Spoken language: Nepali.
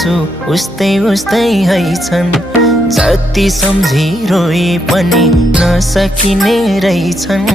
आँसु उस्तै उस्तै हैछन्। जति सम्झी रोए पनि नसकिने रहेछन्।